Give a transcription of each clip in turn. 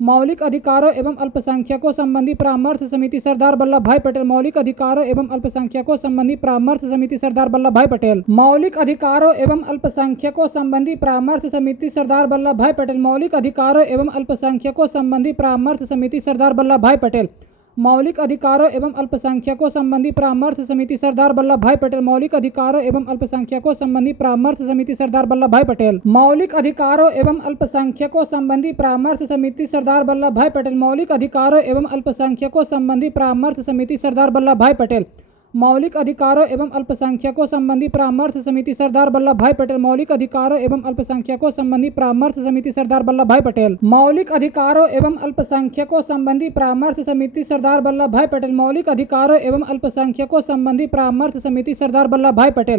मौलिक अधिकारों एवं अल्पसंख्यकों संबंधी परामर्श समिति सरदार वल्लभ भाई पटेल। मौलिक अधिकारों एवं अल्पसंख्यकों संबंधी परामर्श समिति सरदार वल्लभ भाई पटेल। मौलिक अधिकारों एवं अल्पसंख्यकों संबंधी परामर्श समिति सरदार वल्लभ भाई पटेल। मौलिक अधिकारों एवं अल्पसंख्यकों संबंधी परामर्श समिति सरदार वल्लभ भाई पटेल। मौलिक अधिकारों एवं अल्पसंख्यकों संबंधी परामर्श समिति सरदार वल्लभ भाई पटेल। मौलिक अधिकारों एवं अल्पसंख्यकों संबंधी परामर्श समिति सरदार वल्लभ भाई पटेल। मौलिक अधिकारों एवं अल्पसंख्यकों संबंधी परामर्श समिति सरदार वल्लभ भाई पटेल। मौलिक अधिकारों एवं अल्पसंख्यकों संबंधी परामर्श समिति सरदार वल्लभ भाई पटेल। मौलिक अधिकारों एवं अल्पसंख्यकों संबंधी परामर्श समिति सरदार वल्लभ भाई पटेल। मौलिक अधिकारों एवं अल्पसंख्यकों संबंधी परामर्श समिति सरदार वल्लभ भाई पटेल। मौलिक अधिकारों एवं अल्पसंख्यकों संबंधी परामर्श समिति सरदार वल्लभ भाई पटेल। मौलिक अधिकारों एवं अल्पसंख्यकों संबंधी परामर्श समिति सरदार वल्लभ भाई पटेल।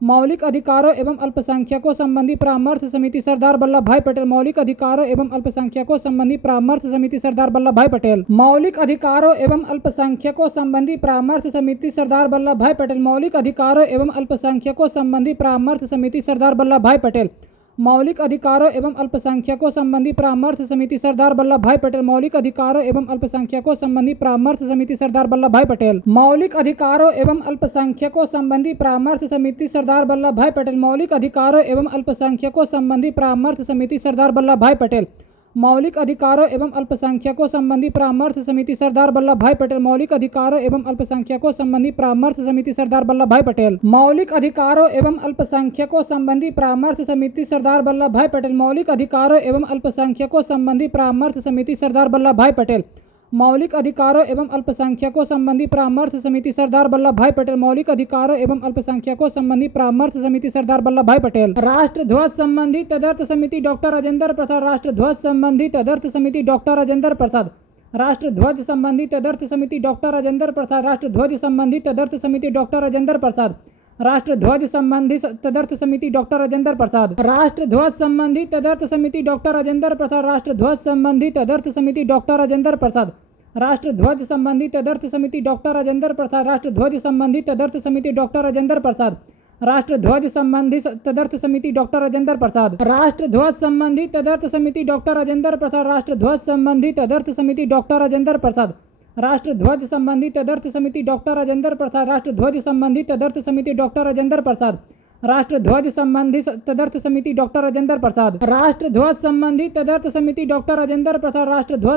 मौलिक अधिकारों एवं अल्पसंख्यकों संबंधी परामर्श समिति सरदार वल्लभ भाई पटेल। मौलिक अधिकारों एवं अल्पसंख्यकों संबंधी परामर्श समिति सरदार वल्लभ भाई पटेल। मौलिक अधिकारों एवं अल्पसंख्यकों संबंधी परामर्श समिति सरदार वल्लभ भाई पटेल। मौलिक अधिकारों एवं अल्पसंख्यकों संबंधी परामर्श समिति सरदार वल्लभ भाई पटेल। मौलिक अधिकारों एवं अल्पसंख्यकों संबंधी परामर्श समिति सरदार वल्लभ भाई पटेल। मौलिक अधिकारों एवं अल्पसंख्यकों संबंधी परामर्श समिति सरदार वल्लभ भाई पटेल। मौलिक अधिकारों एवं अल्पसंख्यकों संबंधी परामर्श समिति सरदार वल्लभ भाई पटेल। मौलिक अधिकारों एवं अल्पसंख्यकों संबंधी परामर्श समिति सरदार वल्लभ भाई पटेल। मौलिक अधिकारों एवं अल्पसंख्यकों संबंधी परामर्श समिति सरदार वल्लभ भाई पटेल। मौलिक अधिकारों एवं अल्पसंख्यकों संबंधी परामर्श समिति सरदार वल्लभ भाई पटेल। मौलिक अधिकारों एवं अल्पसंख्यकों संबंधी परामर्श समिति सरदार वल्लभ भाई पटेल। मौलिक अधिकारों एवं अल्पसंख्यकों संबंधी परामर्श समिति सरदार वल्लभ भाई पटेल। मौलिक अधिकारों एवं अल्पसंख्यकों संबंधी परामर्श समिति सरदार वल्लभ भाई पटेल। मौलिक अधिकारों एवं अल्पसंख्यकों संबंधी परामर्श समिति सरदार वल्लभ भाई पटेल। राष्ट्र ध्वज संबंधी तदर्थ समिति डॉक्टर राजेंद्र प्रसाद। राष्ट्र ध्वज संबंधी तदर्थ समिति डॉक्टर राजेंद्र प्रसाद। राष्ट्र ध्वज संबंधी तदर्थ समिति डॉक्टर राजेंद्र प्रसाद। राष्ट्र ध्वज संबंधी तदर्थ समिति डॉक्टर राजेंद्र प्रसाद। राष्ट्र ध्वज संबंधी तदर्थ समिति डॉक्टर राजेंद्र प्रसाद। राष्ट्र ध्वज संबंधी तदर्थ समिति डॉक्टर राजेंद्र प्रसाद। राष्ट्र ध्वज संबंधी तदर्थ समिति डॉक्टर राजेंद्र प्रसाद। राष्ट्र ध्वज संबंधी तदर्थ समिति डॉक्टर राजेंद्र प्रसाद। राष्ट्र ध्वज संबंधी तदर्थ समिति डॉक्टर राजेंद्र प्रसाद। राष्ट्र ध्वज संबंधी तदर्थ समिति डॉक्टर राजेंद्र प्रसाद। राष्ट्र ध्वज संबंधी तदर्थ समिति डॉक्टर राजेंद्र प्रसाद। राष्ट्र ध्वज संबंधी तदर्थ समिति डॉक्टर राजेंद्र प्रसाद। राष्ट्र ध्वज संबंधी तदर्थ समिति डॉक्टर राजेंद्र प्रसाद। राष्ट्र ध्वज संबंधी तदर्थ समिति डॉक्टर राजेंद्र प्रसाद। राष्ट्र ध्वज संबंधी तदर्थ समिति डॉक्टर राजेंद्र प्रसाद। राष्ट्र ध्वज संबंधी तदर्थ समिति डॉक्टर राजेंद्र प्रसाद। राष्ट्र ध्वज संबंधी तदर्थ समिति डॉक्टर राजेंद्र प्रसाद। राष्ट्र ध्वज संबंधी तदर्थ समिति डॉक्टर राजेंद्र प्रसाद। राष्ट्र ध्वज संबंधी तदर्थ समिति डॉक्टर राजेंद्र प्रसाद। राष्ट्र ध्वज संबंधी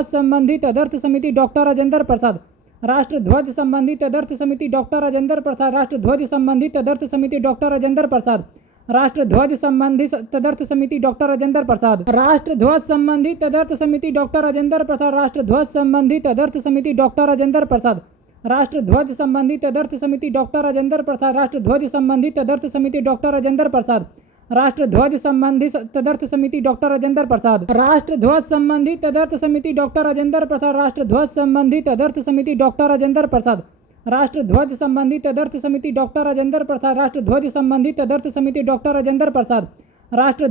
तदर्थ समिति डॉक्टर राजेंद्र प्रसाद। राष्ट्र ध्वज संबंधी तदर्थ समिति डॉक्टर राजेंद्र प्रसाद। राष्ट्र ध्वज संबंधी तदर्थ समिति डॉक्टर राजेंद्र प्रसाद। राष्ट्र ध्वज संबंधी तदर्थ समिति डॉक्टर राजेंद्र प्रसाद। राष्ट्र ध्वज संबंधी तदर्थ समिति डॉक्टर राजेंद्र प्रसाद। राष्ट्र ध्वज संबंधी तदर्थ समिति डॉक्टर राजेंद्र प्रसाद। राष्ट्र ध्वज संबंधी तदर्थ समिति डॉक्टर राजेंद्र प्रसाद। राष्ट्र ध्वज संबंधी तदर्थ समिति डॉक्टर राजेंद्र प्रसाद। राष्ट्र ध्वज संबंधी तदर्थ समिति डॉक्टर राजेंद्र प्रसाद। राष्ट्र ध्वज संबंधी तदर्थ समिति डॉक्टर राजेंद्र प्रसाद। राष्ट्र ध्वज संबंधी तदर्थ समिति डॉक्टर राजेंद्र प्रसाद। राष्ट्र ध्वज संबंधी तदर्थ समिति डॉक्टर राजेंद्र प्रसाद। राष्ट्र ध्वज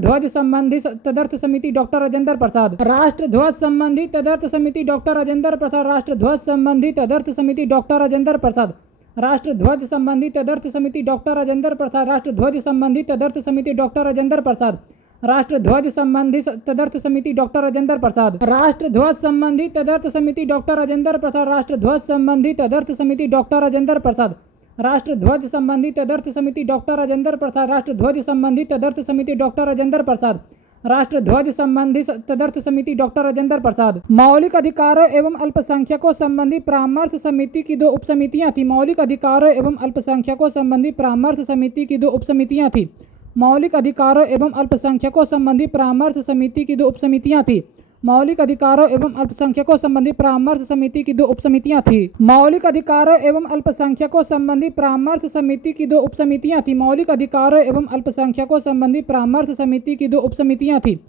संबंधी तदर्थ समिति डॉक्टर राजेंद्र प्रसाद। राष्ट्र ध्वज संबंधी तदर्थ समिति डॉक्टर राजेंद्र प्रसाद। राष्ट्र ध्वज संबंधी तदर्थ समिति डॉक्टर राजेंद्र प्रसाद। राष्ट्र ध्वज संबंधी तदर्थ समिति डॉक्टर राजेंद्र प्रसाद। राष्ट्र ध्वज संबंधी तदर्थ समिति डॉक्टर राजेंद्र प्रसाद। राष्ट्र ध्वज संबंधी तदर्थ समिति डॉक्टर राजेंद्र प्रसाद। राष्ट्र ध्वज संबंधी तदर्थ समिति डॉक्टर राजेंद्र प्रसाद। राष्ट्र ध्वज संबंधी तदर्थ समिति डॉक्टर राजेंद्र प्रसाद। राष्ट्र ध्वज संबंधी तदर्थ समिति डॉक्टर राजेंद्र प्रसाद। मौलिक अधिकारों एवं अल्पसंख्यकों संबंधी परामर्श समिति की 2 उपसमितियां थी। मौलिक अधिकारों एवं अल्पसंख्यकों संबंधी परामर्श समिति की 2 उपसमितियां थी। मौलिक अधिकारों एवं अल्पसंख्यकों संबंधी परामर्श समिति की 2 उपसमितियां थी। मौलिक अधिकारों एवं अल्पसंख्यकों संबंधी परामर्श समिति की 2 उपसमितियां थी। मौलिक अधिकारों एवं अल्पसंख्यकों संबंधी परामर्श समिति की 2 उपसमितियां थी। मौलिक अधिकारों एवं अल्पसंख्यकों संबंधी परामर्श समिति की 2 उपसमितियां थी।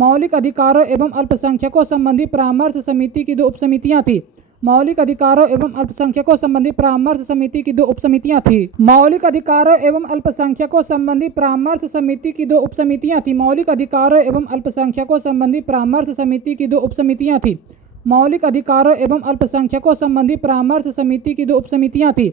मौलिक अधिकारों एवं अल्पसंख्यकों संबंधी परामर्श समिति की 2 उपसमितियां थी। मौलिक अधिकारों एवं अल्पसंख्यकों संबंधी परामर्श समिति की 2 उपसमितियां थी। मौलिक अधिकारों एवं अल्पसंख्यकों संबंधी परामर्श समिति की 2 उपसमितियां थी। मौलिक अधिकारों एवं अल्पसंख्यकों संबंधी परामर्श समिति की 2 उपसमितियां थी। मौलिक अधिकारों एवं अल्पसंख्यकों संबंधी परामर्श समिति की 2 उपसमितियां थी।